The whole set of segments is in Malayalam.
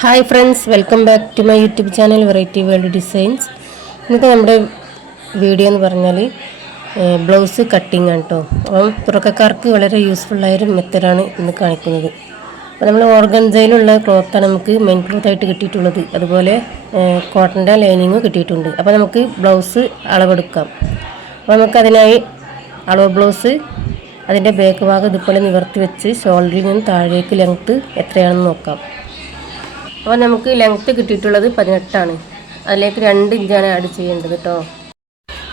Hi friends welcome back to my YouTube channel variety world designs. ഇന്നത്തെ നമ്മുടെ വീഡിയോ എന്ന് പറഞ്ഞാൽ ബ്ലൗസ് കട്ടിങ് ആണ് കേട്ടോ അപ്പം തുറക്കക്കാർക്ക് വളരെ യൂസ്ഫുള്ളായൊരു മെത്തഡാണ് ഇന്ന് കാണിക്കുന്നത്. അപ്പോൾ നമ്മൾ ഓർഗൻസയിലുള്ള ക്ലോത്താണ് നമുക്ക് മെയിൻ ക്ലോത്ത് ആയിട്ട് കിട്ടിയിട്ടുള്ളത്. അതുപോലെ കോട്ടന്റെ ലൈനിങ്ങും കിട്ടിയിട്ടുണ്ട്. അപ്പോൾ നമുക്ക് ബ്ലൗസ് അളവെടുക്കാം. അപ്പോൾ നമുക്കതിനായി അളവ് ബ്ലൗസ് അതിന്റെ ബാക്ക് ഭാഗം ഇതുപോലെ നിവർത്തി വെച്ച് ഷോൾഡറിൽ നിന്ന് താഴേക്ക് ലെങ്ത്ത് എത്രയാണെന്ന് നോക്കാം. അപ്പോൾ നമുക്ക് ലെങ്ത്ത് കിട്ടിയിട്ടുള്ളത് പതിനെട്ടാണ്. അതിലേക്ക് രണ്ട് ഇഞ്ചാണ് ആഡ് ചെയ്യേണ്ടത് കേട്ടോ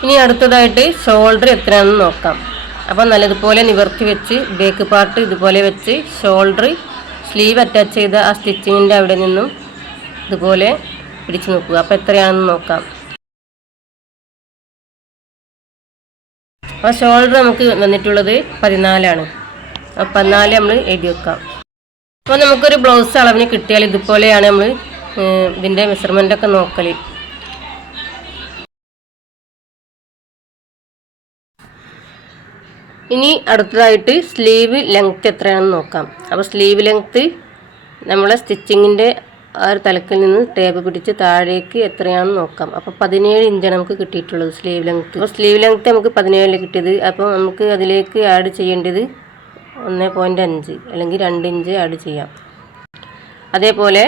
ഇനി അടുത്തതായിട്ട് ഷോൾഡർ എത്രയാണെന്ന് നോക്കാം. അപ്പോൾ നല്ലതുപോലെ നിവർത്തി വെച്ച് ബേക്ക് പാർട്ട് ഇതുപോലെ വെച്ച് ഷോൾഡർ സ്ലീവ് അറ്റാച്ച് ചെയ്ത ആ സ്റ്റിച്ചിങ്ങിന്റെ അവിടെ നിന്നും ഇതുപോലെ പിടിച്ചു നോക്കുക. അപ്പോൾ എത്രയാണെന്ന് നോക്കാം. അപ്പോൾ ഷോൾഡർ നമുക്ക് വന്നിട്ടുള്ളത് പതിനാലാണ്. അപ്പോൾ പതിനാല് നമ്മൾ എഴുതി വെക്കാം. അപ്പോൾ നമുക്കൊരു ബ്ലൗസ് അളവിന് കിട്ടിയാൽ ഇതുപോലെയാണ് നമ്മൾ ഇതിന്റെ മെഷർമെന്റ് ഒക്കെ നോക്കൽ ഇനി അടുത്തതായിട്ട് സ്ലീവ് ലെങ്ത് എത്രയാണെന്ന് നോക്കാം. അപ്പോൾ സ്ലീവ് ലെങ്ത്ത് നമ്മളെ സ്റ്റിച്ചിങ്ങിന്റെ ആ ഒരു തലക്കിൽ നിന്ന് ടേപ്പ് പിടിച്ച് താഴേക്ക് എത്രയാണെന്ന് നോക്കാം. അപ്പോൾ പതിനേഴ് ഇഞ്ചാണ് നമുക്ക് കിട്ടിയിട്ടുള്ളത് സ്ലീവ് ലെങ്ത്ത് അപ്പോൾ സ്ലീവ് ലെങ്ത്ത് നമുക്ക് പതിനേഴിൽ കിട്ടിയത്? അപ്പോൾ നമുക്ക് അതിലേക്ക് ആഡ് ചെയ്യേണ്ടത് ഒന്ന് പോയിന്റ് അഞ്ച് അല്ലെങ്കിൽ രണ്ട് ഇഞ്ച് ആഡ് ചെയ്യാം. അതേപോലെ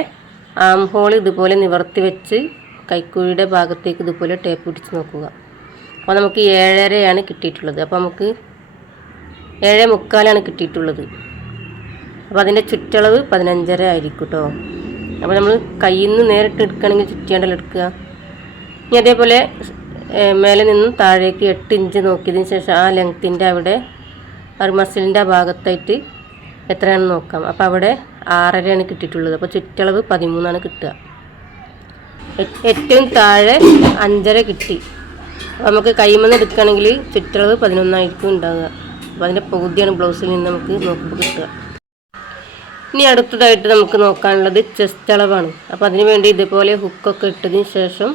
ആം ഹോൾ ഇതുപോലെ നിവർത്തി വെച്ച് കൈക്കുഴിയുടെ ഭാഗത്തേക്ക് ഇതുപോലെ ടേപ്പ് പിടിച്ച് നോക്കുക. അപ്പോൾ നമുക്ക് ഏഴരയാണ് കിട്ടിയിട്ടുള്ളത്. അപ്പോൾ നമുക്ക് ഏഴ് മുക്കാലാണ് കിട്ടിയിട്ടുള്ളത്. അപ്പോൾ അതിന്റെ ചുറ്റളവ് പതിനഞ്ചര ആയിരിക്കും കേട്ടോ അപ്പോൾ നമ്മൾ കയ്യിൽ നിന്ന് നേരിട്ട് എടുക്കുകയാണെങ്കിൽ ചുറ്റിയാണ്ടല്ലോ എടുക്കുക? ഇനി അതേപോലെ മേലെ നിന്നും താഴേക്ക് എട്ട് ഇഞ്ച് നോക്കിയതിന് ശേഷം ആ ലെങ്ത്തിന്റെ അവിടെ ഒരു മസിലിന്റെ ഭാഗത്തായിട്ട് എത്രയാണെന്ന് നോക്കാം. അപ്പോൾ അവിടെ ആറരയാണ് കിട്ടിയിട്ടുള്ളത്. അപ്പോൾ ചുറ്റളവ് പതിമൂന്നാണ് കിട്ടുക. ഏറ്റവും താഴെ അഞ്ചര കിട്ടി. അപ്പോൾ നമുക്ക് കൈമെന്ന് എടുക്കുകയാണെങ്കിൽ ചുറ്റളവ് പതിനൊന്നായിരിക്കും ഉണ്ടാവുക. അപ്പോൾ അതിന്റെ പകുതിയാണ് ബ്ലൗസിൽ നിന്ന് നമുക്ക് നോക്കുമ്പോൾ കിട്ടുക. ഇനി അടുത്തതായിട്ട് നമുക്ക് നോക്കാനുള്ളത് ചെസ്റ്റ് അളവാണ്. അപ്പോൾ അതിന് വേണ്ടി ഇതുപോലെ ഹുക്കൊക്കെ ഇട്ടതിന് ശേഷം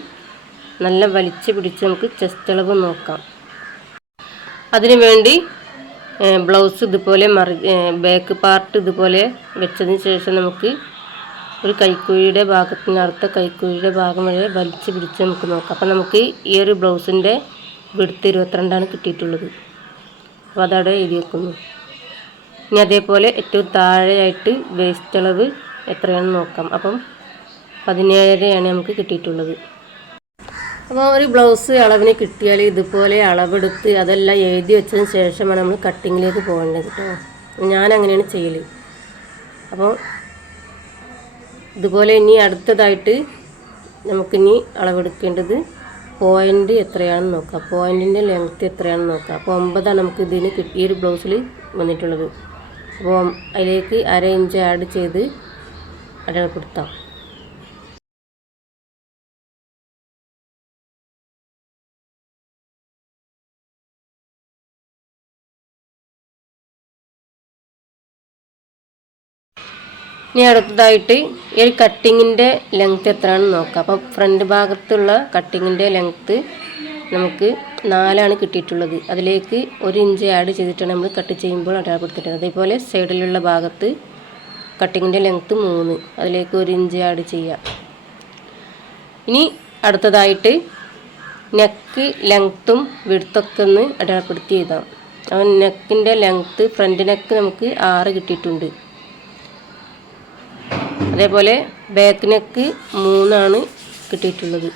നല്ല വലിച്ചു പിടിച്ച് നമുക്ക് ചെസ്റ്റ് അളവ് നോക്കാം. അതിനു വേണ്ടി ബ്ലൗസ് ഇതുപോലെ മറി ബാക്ക് പാർട്ട് ഇതുപോലെ വെച്ചതിന് ശേഷം നമുക്ക് ഒരു കൈക്കുഴിയുടെ ഭാഗത്തിന് അടുത്ത കൈക്കുഴിയുടെ ഭാഗം വരെ വലിച്ച് പിടിച്ച് നമുക്ക് നോക്കാം. അപ്പം നമുക്ക് ഈ ഒരു ബ്ലൗസിന്റെ വിടുത്ത് ഇരുപത്തിരണ്ടാണ് കിട്ടിയിട്ടുള്ളത്. അപ്പോൾ അതവിടെ എഴുതി വെക്കുന്നു. ഇനി അതേപോലെ ഏറ്റവും താഴെയായിട്ട് വേസ്റ്റ് അളവ് എത്രയാണെന്ന് നോക്കാം. അപ്പം പതിനേഴരയാണ് നമുക്ക് കിട്ടിയിട്ടുള്ളത്. അപ്പോൾ ഒരു ബ്ലൗസ് അളവിന് കിട്ടിയാൽ ഇതുപോലെ അളവെടുത്ത് അതെല്ലാം എഴുതി വെച്ചതിന് ശേഷമാണ് നമ്മൾ കട്ടിങ്ങിലേക്ക് പോകേണ്ടത് കേട്ടോ ഞാൻ അങ്ങനെയാണ് ചെയ്യൽ അപ്പോൾ ഇതുപോലെ ഇനി അടുത്തതായിട്ട് നമുക്കിനി അളവെടുക്കേണ്ടത് പോയിന്റ് എത്രയാണെന്ന് നോക്കാം. പോയിന്റിന്റെ ലെങ്ത്ത് എത്രയാണെന്ന് നോക്കാം. അപ്പോൾ ഒമ്പതാണ് നമുക്ക് ഇതിന് ഈ ഒരു ബ്ലൗസിൽ വന്നിട്ടുള്ളത്. അപ്പോൾ അതിലേക്ക് അര ഇഞ്ച് ആഡ് ചെയ്ത് അടയാളപ്പെടുത്താം. ഇനി അടുത്തതായിട്ട് ഈ കട്ടിങ്ങിന്റെ ലെങ്ത്ത് എത്രയാണെന്ന് നോക്കാം. അപ്പോൾ ഫ്രണ്ട് ഭാഗത്തുള്ള കട്ടിങ്ങിന്റെ ലെങ്ത്ത് നമുക്ക് നാലാണ് കിട്ടിയിട്ടുള്ളത്. അതിലേക്ക് ഒരു ഇഞ്ച് ആഡ് ചെയ്തിട്ടാണ് നമ്മൾ കട്ട് ചെയ്യുമ്പോൾ അടയാളപ്പെടുത്തിയിട്ടുള്ളത്. അതേപോലെ സൈഡിലുള്ള ഭാഗത്ത് കട്ടിങ്ങിന്റെ ലെങ്ത്ത് മൂന്ന്. അതിലേക്ക് ഒരു ഇഞ്ച് ആഡ് ചെയ്യാം. ഇനി അടുത്തതായിട്ട് നെക്ക് ലെങ്ത്തും വിടുത്തൊക്കെ ഒന്ന് അടയാളപ്പെടുത്തി എഴുതാം. അപ്പോൾ നെക്കിന്റെ ലെങ്ത്ത് ഫ്രണ്ട് നെക്ക് നമുക്ക് ആറ് കിട്ടിയിട്ടുണ്ട്. അതേപോലെ ബാക്ക് നെക്ക് മൂന്നാണ് കിട്ടിയിട്ടുള്ളത്.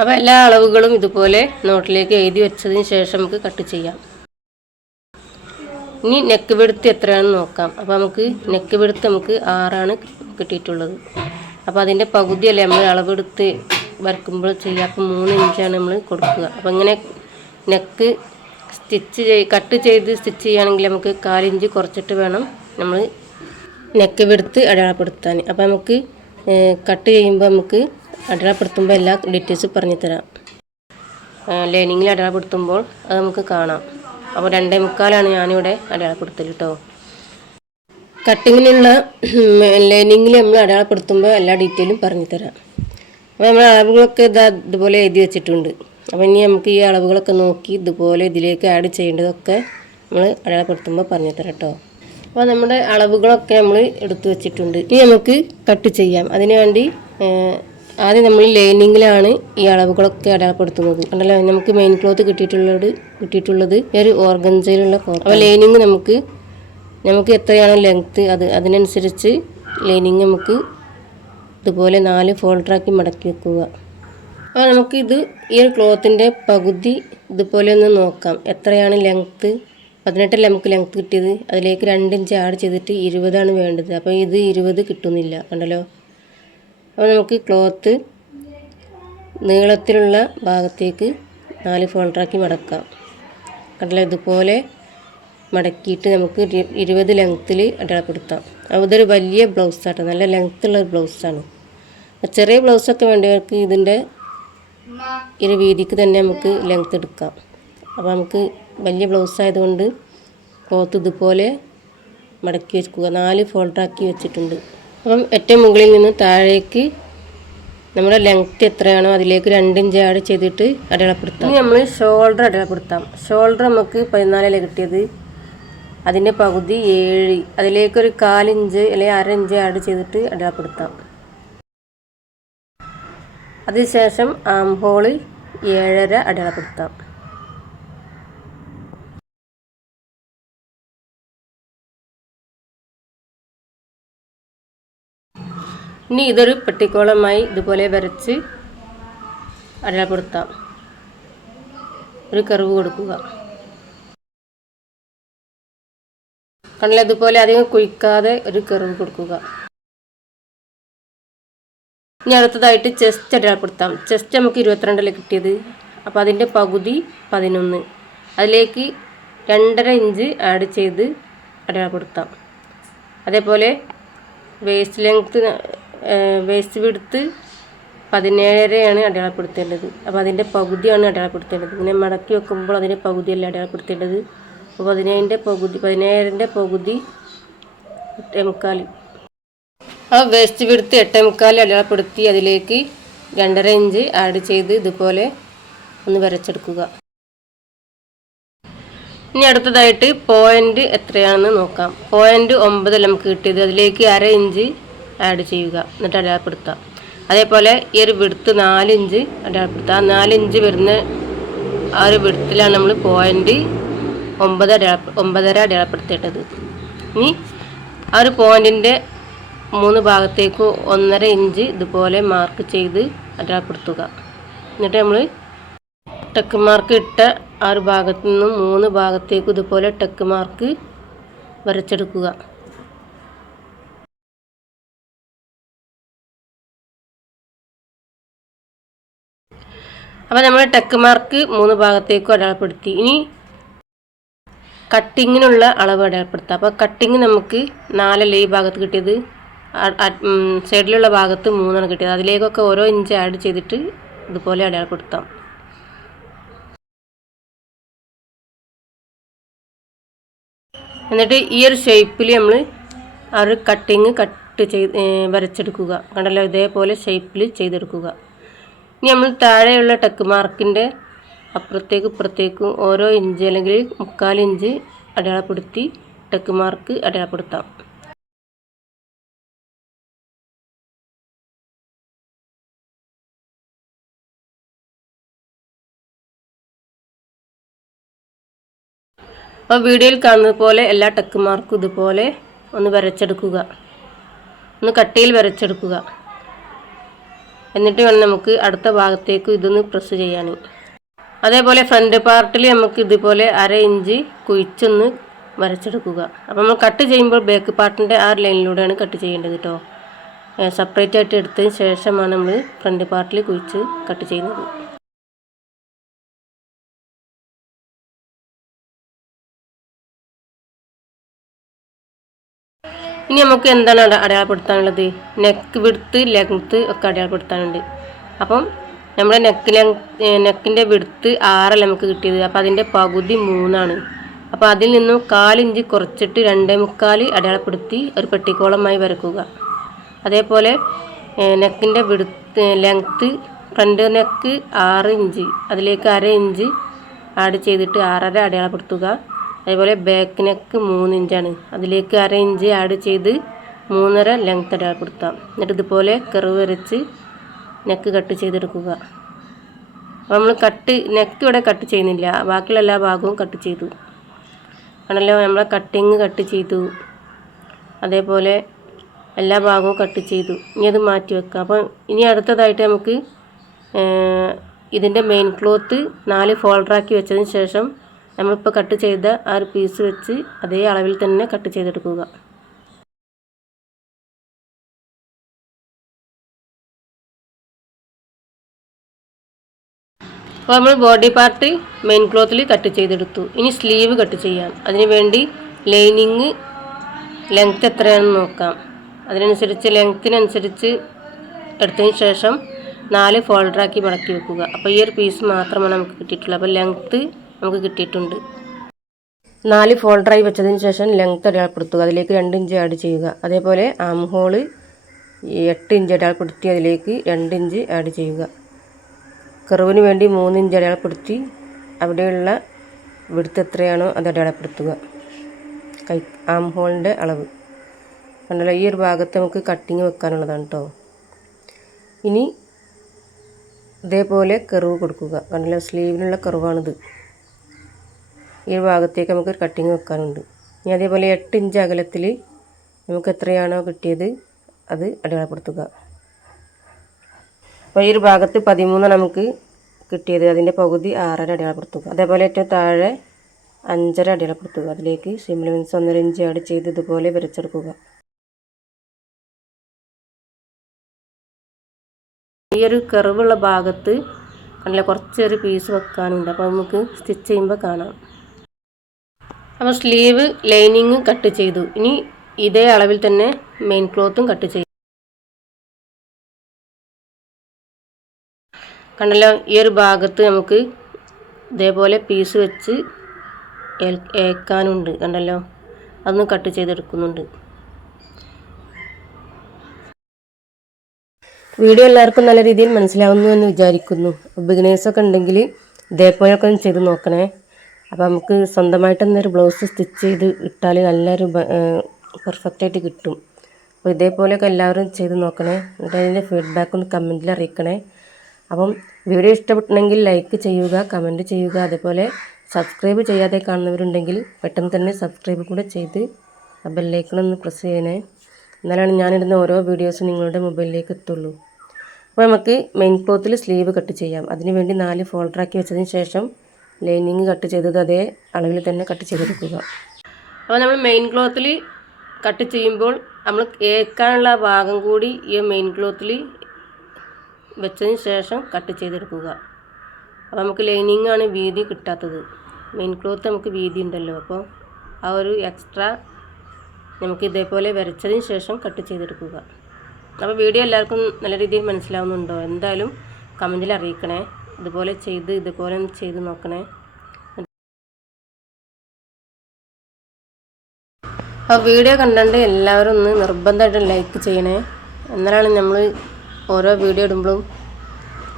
അപ്പോൾ എല്ലാ അളവുകളും ഇതുപോലെ നോട്ടിലേക്ക് എഴുതി വെച്ചതിന് ശേഷം നമുക്ക് കട്ട് ചെയ്യാം. ഇനി നെക്ക് വെടുത്ത് എത്രയാണെന്ന് നോക്കാം. അപ്പോൾ നമുക്ക് നെക്ക് വെടുത്ത് നമുക്ക് ആറാണ് കിട്ടിയിട്ടുള്ളത്. അപ്പോൾ അതിന്റെ പകുതിയല്ലേ നമ്മൾ അളവെടുത്ത് വരക്കുമ്പോൾ ചെയ്യാം. അപ്പോൾ മൂന്ന് ഇഞ്ചാണ് നമ്മൾ കൊടുക്കുക. അപ്പോൾ ഇങ്ങനെ നെക്ക് സ്റ്റിച്ച് കട്ട് ചെയ്ത് സ്റ്റിച്ച് ചെയ്യുകയാണെങ്കിൽ നമുക്ക് കാലിഞ്ച് കുറച്ചിട്ട് വേണം നമ്മൾ നെക്ക് വെടുത്ത് അടയാളപ്പെടുത്താൻ. അപ്പോൾ നമുക്ക് കട്ട് ചെയ്യുമ്പോൾ നമുക്ക് അടയാളപ്പെടുത്തുമ്പോൾ എല്ലാ ഡീറ്റെയിൽസ് പറഞ്ഞു തരാം ലേണിങ്ങിൽ അടയാളപ്പെടുത്തുമ്പോൾ അത് നമുക്ക് കാണാം. അപ്പോൾ രണ്ടേ മുക്കാലാണ് ഞാനിവിടെ അടയാളപ്പെടുത്തൽ കേട്ടോ. കട്ടിങ്ങിനുള്ള ലൈനിങ്ങിൽ നമ്മൾ അടയാളപ്പെടുത്തുമ്പോൾ എല്ലാ ഡീറ്റെയിലും പറഞ്ഞു തരാം അപ്പോൾ നമ്മൾ അളവുകളൊക്കെ ഇതാ ഇതുപോലെ എഴുതി വെച്ചിട്ടുണ്ട്. അപ്പോൾ ഇനി നമുക്ക് ഈ അളവുകളൊക്കെ നോക്കി ഇതുപോലെ ഇതിലേക്ക് ആഡ് ചെയ്യേണ്ടതൊക്കെ നമ്മൾ അടയാളപ്പെടുത്തുമ്പോൾ പറഞ്ഞു തരാം കേട്ടോ അപ്പോൾ നമ്മുടെ അളവുകളൊക്കെ നമ്മൾ എടുത്തു വെച്ചിട്ടുണ്ട്. ഇനി നമുക്ക് കട്ട് ചെയ്യാം. അതിനു വേണ്ടി ആദ്യം നമ്മൾ ലൈനിങ്ങിലാണ് ഈ അളവുകളൊക്കെ അടയാളപ്പെടുത്തുന്നത്. കണ്ടല്ലോ നമുക്ക് മെയിൻ ക്ലോത്ത് കിട്ടിയിട്ടുള്ളത് കിട്ടിയിട്ടുള്ളത് ഈ ഒരു ഓർഗൻസയിലുള്ള ക്ലോത്ത് അപ്പോൾ ലൈനിങ് നമുക്ക് നമുക്ക് എത്രയാണ് ലെങ്ത്ത് അത് അതിനനുസരിച്ച് ലൈനിങ് നമുക്ക് ഇതുപോലെ നാല് ഫോൾഡറാക്കി മടക്കി വെക്കുക. അപ്പോൾ നമുക്കിത് ഈ ഒരു ക്ലോത്തിന്റെ പകുതി ഇതുപോലെ ഒന്ന് നോക്കാം. എത്രയാണ് ലെങ്ത്ത് പതിനെട്ടല്ല നമുക്ക് ലെങ്ത്ത് കിട്ടിയത്. അതിലേക്ക് രണ്ട് ഇഞ്ച് ആഡ് ചെയ്തിട്ട് ഇരുപതാണ് വേണ്ടത്. അപ്പോൾ ഇത് ഇരുപത് കിട്ടുന്നില്ല. കണ്ടല്ലോ? അപ്പോൾ നമുക്ക് ക്ലോത്ത് നീളത്തിലുള്ള ഭാഗത്തേക്ക് നാല് ഫോൾഡറാക്കി മടക്കാം. കണ്ടല്ലോ? ഇതുപോലെ മടക്കിയിട്ട് നമുക്ക് ഇരു- ഇരുപത് ലെങ്ത്തിൽ അടയാളപ്പെടുത്താം. അപ്പോൾ ഇതൊരു വലിയ ബ്ലൗസ് ബ്ലൗസാട്ടോ നല്ല ലെങ്ത്തുള്ള ബ്ലൗസാണ് ചെറിയ ബ്ലൗസൊക്കെ വേണ്ടവർക്ക് ഇതിന്റെ ഒരു വീതിക്ക് തന്നെ നമുക്ക് ലെങ്ത് എടുക്കാം. അപ്പോൾ നമുക്ക് വലിയ ബ്ലൗസ് ആയതുകൊണ്ട് കോത്ത് ഇതുപോലെ മടക്കി വെക്കുക. നാല് ഫോൾഡാക്കി വെച്ചിട്ടുണ്ട്. അപ്പം ഏറ്റവും മുകളിൽ നിന്ന് താഴേക്ക് നമ്മുടെ ലെങ്ത് എത്രയാണോ അതിലേക്ക് രണ്ട് ഇഞ്ച് ആഡ് ചെയ്തിട്ട് അടയാളപ്പെടുത്താം. ഇനി നമ്മൾ ഷോൾഡർ അടയാളപ്പെടുത്താം. ഷോൾഡർ നമുക്ക് പതിനാലല്ലേ കിട്ടിയത്? അതിന്റെ പകുതി ഏഴ്. അതിലേക്കൊരു കാലിഞ്ച് അല്ലെങ്കിൽ അര ഇഞ്ച് ആഡ് ചെയ്തിട്ട് അടയാളപ്പെടുത്താം. അതിനുശേഷം ആം ഹോളിൽ ഏഴര അടയാളപ്പെടുത്താം. ഇനി ഇതൊരു പെട്ടിക്കോളമായി ഇതുപോലെ വരച്ച് അടയാളപ്പെടുത്താം. ഒരു കറിവ് കൊടുക്കുക. കണ്ണിൽ അതുപോലെ അധികം കുഴിക്കാതെ ഒരു കറിവ് കൊടുക്കുക. ഇനി അടുത്തതായിട്ട് ചെസ്റ്റ് അടയാളപ്പെടുത്താം. ചെസ്റ്റ് നമുക്ക് ഇരുപത്തിരണ്ടല്ലേ കിട്ടിയത്? അപ്പോൾ അതിന്റെ പകുതി പതിനൊന്ന്. അതിലേക്ക് രണ്ടര ഇഞ്ച് ആഡ് ചെയ്ത് അടയാളപ്പെടുത്താം. അതേപോലെ വേസ്റ്റ് ലെങ്ത്ത് വേസ്റ്റ് വിടുത്ത് പതിനേഴരയാണ് അടയാളപ്പെടുത്തേണ്ടത്. അപ്പോൾ അതിന്റെ പകുതിയാണ് അടയാളപ്പെടുത്തേണ്ടത്. ഇങ്ങനെ മടക്കി വെക്കുമ്പോൾ അതിന്റെ പകുതിയല്ല അടയാളപ്പെടുത്തേണ്ടത്? അപ്പോൾ പതിനേഴിന്റെ പകുതി പതിനേഴിന്റെ പകുതി മുക്കാൽ. ആ വേസ്റ്റ് വിടുത്ത് എട്ടേ മുക്കാൽ അടയാളപ്പെടുത്തി അതിലേക്ക് രണ്ടര ഇഞ്ച് ആഡ് ചെയ്ത് ഇതുപോലെ ഒന്ന് വരച്ചെടുക്കുക. ഇനി അടുത്തതായിട്ട് പോയിന്റ് എത്രയാണെന്ന് നോക്കാം. പോയിന്റ് ഒമ്പത് നമുക്ക് കിട്ടിയത്? അതിലേക്ക് അര ഇഞ്ച് ആഡ് ചെയ്യുക. എന്നിട്ട് അടയാളപ്പെടുത്താം. അതേപോലെ ഈ ഒരു വിടുത്ത് നാല് ഇഞ്ച് അടയാളപ്പെടുത്തുക ആ നാല് ഇഞ്ച് വരുന്ന ആ ഒരു വിടുത്തിലാണ് നമ്മൾ പോയിന്റ് ഒമ്പത് അടയാള ഒമ്പതര അടയാളപ്പെടുത്തേണ്ടത്. ഇനി ആ ഒരു പോയിന്റിന്റെ മൂന്ന് ഭാഗത്തേക്ക് ഒന്നര ഇഞ്ച് ഇതുപോലെ മാർക്ക് ചെയ്ത് അടയാളപ്പെടുത്തുക. എന്നിട്ട് നമ്മൾ ടെക്ക് മാർക്ക് ഇട്ട ആ ഒരു ഭാഗത്തു നിന്നും മൂന്ന് ഭാഗത്തേക്ക് ഇതുപോലെ ടെക്ക് മാർക്ക് വരച്ചെടുക്കുക. അപ്പോൾ നമ്മൾ ടെക്ക് മാർക്ക് മൂന്ന് ഭാഗത്തേക്കും അടയാളപ്പെടുത്തി. ഇനി കട്ടിങ്ങിനുള്ള അളവ് അടയാളപ്പെടുത്താം. അപ്പോൾ കട്ടിങ് നമുക്ക് നാലല്ലേ ഈ ഭാഗത്ത് കിട്ടിയത്? സൈഡിലുള്ള ഭാഗത്ത് മൂന്നാണ് കിട്ടിയത്. അതിലേക്കൊക്കെ ഓരോ ഇഞ്ച് ആഡ് ചെയ്തിട്ട് ഇതുപോലെ അടയാളപ്പെടുത്താം എന്നിട്ട് ഈ ഒരു ഷേപ്പിൽ നമ്മൾ ആ ഒരു കട്ടിങ് കട്ട് ചെയ്ത് വരച്ചെടുക്കുക. കണ്ടല്ലോ? ഇതേപോലെ ഷേപ്പിൽ ചെയ്തെടുക്കുക. ഇനി നമ്മൾ താഴെയുള്ള ടെക്ക് മാർക്കിന്റെ അപ്പുറത്തേക്ക് ഇപ്പുറത്തേക്കും ഓരോ ഇഞ്ച് അല്ലെങ്കിൽ മുക്കാൽ ഇഞ്ച് അടയാളപ്പെടുത്തി ടെക്ക് മാർക്ക് അടയാളപ്പെടുത്താം. അപ്പോൾ വീഡിയോയിൽ കാണുന്നത് പോലെ എല്ലാ ടെക്ക് മാർക്കും ഇതുപോലെ ഒന്ന് വരച്ചെടുക്കുക. ഒന്ന് കട്ടിയിൽ വരച്ചെടുക്കുക. എന്നിട്ട് വേണം നമുക്ക് അടുത്ത ഭാഗത്തേക്ക് ഇതൊന്ന് പ്രസ് ചെയ്യാൻ. അതേപോലെ ഫ്രണ്ട് പാർട്ടിൽ നമുക്ക് ഇതുപോലെ അര ഇഞ്ച് കുഴിച്ചൊന്ന് വരച്ചെടുക്കുക. അപ്പോൾ നമ്മൾ കട്ട് ചെയ്യുമ്പോൾ ബാക്ക് പാർട്ടിന്റെ ആ ലൈനിലൂടെയാണ് കട്ട് ചെയ്യേണ്ടത് കേട്ടോ സെപ്പറേറ്റ് ആയിട്ട് എടുത്തതിന് ശേഷമാണ് നമ്മൾ ഫ്രണ്ട് പാർട്ടിൽ കുഴിച്ച് കട്ട് ചെയ്യുന്നത്. ഇനി നമുക്ക് എന്താണ് അടയാളപ്പെടുത്താനുള്ളത്? നെക്ക് വിടുത്ത് ലെങ്ത്ത് ഒക്കെ അടയാളപ്പെടുത്താനുണ്ട്. അപ്പം നമ്മുടെ നെക്ക് ലെങ് നെക്കിന്റെ വിടുത്ത് ആറല്ല നമുക്ക് കിട്ടിയത്? അപ്പം അതിന്റെ പകുതി മൂന്നാണ്. അപ്പോൾ അതിൽ നിന്നും കാലിഞ്ച് കുറച്ചിട്ട് രണ്ടേ മുക്കാൽ അടയാളപ്പെടുത്തി ഒരു പെട്ടിക്കോളമായി വരക്കുക. അതേപോലെ നെക്കിന്റെ വിടുത്ത് ലെങ്ത്ത് ഫ്രണ്ട് നെക്ക് ആറ് ഇഞ്ച് അതിലേക്ക് അര ഇഞ്ച് ആഡ് ചെയ്തിട്ട് ആറര അടയാളപ്പെടുത്തുക. അതേപോലെ ബാക്ക് നെക്ക് മൂന്ന് ഇഞ്ചാണ് അതിലേക്ക് അര ഇഞ്ച് ആഡ് ചെയ്ത് മൂന്നര ലെങ്ത് അടയാളപ്പെടുത്താം എന്നിട്ട് ഇതുപോലെ കറിവ് വരച്ച് നെക്ക് കട്ട് ചെയ്തെടുക്കുക. അപ്പോൾ നമ്മൾ കട്ട് നെക്ക് ഇവിടെ കട്ട് ചെയ്യുന്നില്ല. ബാക്കിയുള്ള എല്ലാ ഭാഗവും കട്ട് ചെയ്തു. ആണല്ലോ? നമ്മളെ കട്ടിങ് കട്ട് ചെയ്തു. അതേപോലെ എല്ലാ ഭാഗവും കട്ട് ചെയ്തു. ഇനി അത് മാറ്റി വെക്കുക അപ്പം ഇനി അടുത്തതായിട്ട് നമുക്ക് ഇതിന്റെ മെയിൻ ക്ലോത്ത് നാല് ഫോൾഡറാക്കി വെച്ചതിന് ശേഷം നമ്മളിപ്പോൾ കട്ട് ചെയ്ത ആ ഒരു പീസ് വെച്ച് അതേ അളവിൽ തന്നെ കട്ട് ചെയ്തെടുക്കുക. അപ്പോൾ നമ്മൾ ബോഡി പാർട്ട് മെയിൻ ക്ലോത്തിൽ കട്ട് ചെയ്തെടുത്തു. ഇനി സ്ലീവ് കട്ട് ചെയ്യാം. അതിനുവേണ്ടി ലൈനിങ് ലെങ്ത് എത്രയാണെന്ന് നോക്കാം. അതിനനുസരിച്ച് ലെങ്ത്തിനനുസരിച്ച് എടുത്തതിന് ശേഷം നാല് ഫോൾഡറാക്കി മടക്കി വെക്കുക. അപ്പോൾ ഈ ഒരു പീസ് മാത്രമാണ് നമുക്ക് കിട്ടിയിട്ടുള്ളത്. അപ്പോൾ ലെങ്ത്ത് നമുക്ക് കിട്ടിയിട്ടുണ്ട്. നാല് ഫോൾഡറായി വെച്ചതിന് ശേഷം ലെങ്ത്ത് അടയാളപ്പെടുത്തുക അതിലേക്ക് രണ്ട് ഇഞ്ച് ആഡ് ചെയ്യുക. അതേപോലെ ആം ഹോൾ എട്ട് ഇഞ്ച് അടയാളപ്പെടുത്തി അതിലേക്ക് രണ്ട് ഇഞ്ച് ആഡ് ചെയ്യുക. കർവിന് വേണ്ടി മൂന്ന് ഇഞ്ച് അടയാളപ്പെടുത്തി അവിടെയുള്ള വിടുത്ത് എത്രയാണോ അത് അടയാളപ്പെടുത്തുക. കൈ ആം ഹോളിന്റെ അളവ്. കണ്ടല്ലോ ഈ ഒരു ഭാഗത്ത് നമുക്ക് കട്ടിങ് വെക്കാനുള്ളതാണ് കേട്ടോ ഇനി ഇതേപോലെ കർവ് കൊടുക്കുക. കണ്ടല്ലോ സ്ലീവിനുള്ള കർവാണിത് ഈ ഭാഗത്തേക്ക് നമുക്ക് കട്ടിങ് വെക്കാനുണ്ട്. ഇനി അതേപോലെ എട്ട് ഇഞ്ച് അകലത്തിൽ നമുക്ക് എത്രയാണോ കിട്ടിയത് അത് അടയാളപ്പെടുത്തുക. അപ്പോൾ ഈ ഒരു ഭാഗത്ത് പതിമൂന്ന് നമുക്ക് കിട്ടിയത്. അതിന്റെ പകുതി ആറര അടയാളപ്പെടുത്തുക. അതേപോലെ ഏറ്റവും താഴെ അഞ്ചര അടയാളപ്പെടുത്തുക. അതിലേക്ക് സിംലമിൻസ് ഒന്നര ഇഞ്ച് ആഡ് ചെയ്ത് ഇതുപോലെ വരച്ചെടുക്കുക. ഈ ഒരു കറിവുള്ള ഭാഗത്ത് നല്ല കുറച്ചൊരു പീസ് വെക്കാനുണ്ട്. അപ്പോൾ നമുക്ക് സ്റ്റിച്ച് ചെയ്യുമ്പോൾ കാണാം. അപ്പോൾ സ്ലീവ് ലൈനിങ് കട്ട് ചെയ്തു. ഇനി ഇതേ അളവിൽ തന്നെ മെയിൻ ക്ലോത്തും കട്ട് ചെയ്തു. കണ്ടല്ലോ ഈ ഒരു ഭാഗത്ത് നമുക്ക് ഇതേപോലെ പീസ് വെച്ച് ഏൽക്കാനുണ്ട്. കണ്ടല്ലോ അതൊന്ന് കട്ട് ചെയ്തെടുക്കുന്നുണ്ട്. വീഡിയോ എല്ലാവർക്കും നല്ല രീതിയിൽ മനസ്സിലാവുന്നു എന്ന് വിചാരിക്കുന്നു. ബിഗിനേഴ്സൊക്കെ ഉണ്ടെങ്കിൽ ഇതേപോലെയൊക്കെ ഒന്ന് ചെയ്ത് നോക്കണേ. അപ്പോൾ നമുക്ക് സ്വന്തമായിട്ട് തന്നെ ഒരു ബ്ലൗസ് സ്റ്റിച്ച് ചെയ്ത് ഇട്ടാൽ നല്ലൊരു പെർഫെക്റ്റായിട്ട് കിട്ടും. അപ്പോൾ ഇതേപോലെയൊക്കെ എല്ലാവരും ചെയ്ത് നോക്കണേ. എന്നിട്ട് അതിന്റെ ഫീഡ്ബാക്ക് ഒന്ന് കമന്റിൽ അറിയിക്കണേ. അപ്പം വീഡിയോ ഇഷ്ടപ്പെട്ടുണ്ടെങ്കിൽ ലൈക്ക് ചെയ്യുക കമന്റ് ചെയ്യുക. അതേപോലെ സബ്സ്ക്രൈബ് ചെയ്യാതെ കാണുന്നവരുണ്ടെങ്കിൽ പെട്ടെന്ന് തന്നെ സബ്സ്ക്രൈബ് കൂടെ ചെയ്ത് ആ ബെല്ലൈക്കണൊന്ന് പ്രസ് ചെയ്യണേ. എന്നാലാണ് ഞാനിടുന്ന ഓരോ വീഡിയോസും നിങ്ങളുടെ മൊബൈലിലേക്ക് എത്തുള്ളൂ. അപ്പോൾ നമുക്ക് മെയിൻ ക്ലോത്തിൽ സ്ലീവ് കട്ട് ചെയ്യാം. അതിനുവേണ്ടി നാല് ഫോൾഡറാക്കി വെച്ചതിന് ശേഷം ലൈനിങ് കട്ട് ചെയ്തത് അതേ അളവിൽ തന്നെ കട്ട് ചെയ്തെടുക്കുക. അപ്പോൾ നമ്മൾ മെയിൻ ക്ലോത്തിൽ കട്ട് ചെയ്യുമ്പോൾ നമ്മൾ ഏക്കാനുള്ള ഭാഗം കൂടി ഈ മെയിൻ ക്ലോത്തിൽ വെച്ചതിന് ശേഷം കട്ട് ചെയ്തെടുക്കുക. അപ്പോൾ നമുക്ക് ലൈനിങ് ആണ് വീതി കിട്ടാത്തത്. മെയിൻ ക്ലോത്ത് നമുക്ക് വീതി ഉണ്ടല്ലോ. അപ്പോൾ ആ ഒരു എക്സ്ട്രാ നമുക്ക് ഇതേപോലെ വരച്ചതിന് ശേഷം കട്ട് ചെയ്തെടുക്കുക. അപ്പോൾ വീഡിയോ എല്ലാവർക്കും നല്ല രീതിയിൽ മനസ്സിലാവുന്നുണ്ടോ? എന്തായാലും കമന്റിൽ അറിയിക്കണേ. ഇതുപോലെ ചെയ്ത് ഇതുപോലെ ചെയ്ത് നോക്കണേ. ആ വീഡിയോ കണ്ടുകൊണ്ട് എല്ലാവരും ഒന്ന് നിർബന്ധമായിട്ട് ലൈക്ക് ചെയ്യണേ. എന്നാലാണ് നമ്മൾ ഓരോ വീഡിയോ ഇടുമ്പോഴും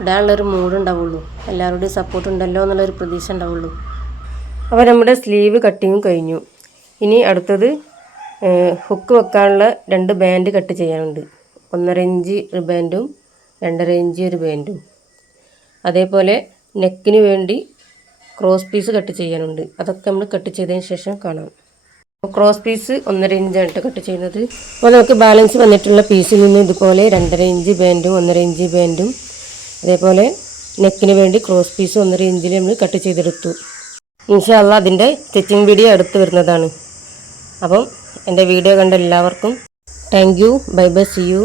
ഇടാനുള്ളൊരു മൂഡ് ഉണ്ടാവുള്ളൂ. എല്ലാവരുടെയും സപ്പോർട്ട് ഉണ്ടല്ലോ എന്നുള്ളൊരു പ്രതീക്ഷ ഉണ്ടാവുള്ളൂ. അപ്പോൾ നമ്മുടെ സ്ലീവ് കട്ടിങ് കഴിഞ്ഞു. ഇനി അടുത്തത് ഹുക്ക് വെക്കാനുള്ള രണ്ട് ബാൻഡ് കട്ട് ചെയ്യാനുണ്ട്. ഒന്നര ഇഞ്ച് ഒരു ബാൻഡും രണ്ടര ഇഞ്ച് ഒരു ബാൻഡും അതേപോലെ നെക്കിന് വേണ്ടി ക്രോസ് പീസ് കട്ട് ചെയ്യാനുണ്ട്. അതൊക്കെ നമ്മൾ കട്ട് ചെയ്തതിന് ശേഷം കാണാം. ക്രോസ് പീസ് ഒന്നര ഇഞ്ചാണ് കേട്ടോ ചെയ്യുന്നത്. അപ്പോൾ നമുക്ക് ബാലൻസ് വന്നിട്ടുള്ള പീസിൽ നിന്ന് ഇതുപോലെ രണ്ടര ഇഞ്ച് ബാൻഡും ഒന്നര ഇഞ്ച് ബാൻഡും അതേപോലെ നെക്കിന് വേണ്ടി ക്രോസ് പീസ് ഒന്നര ഇഞ്ചിൽ നമ്മൾ കട്ട് ചെയ്തെടുത്തു. ഇൻഷാല്ല അതിന്റെ സ്റ്റിച്ചിങ് വീഡിയോ അടുത്ത് വരുന്നതാണ്. അപ്പം എന്റെ വീഡിയോ കണ്ട എല്ലാവർക്കും thank you bye bye see you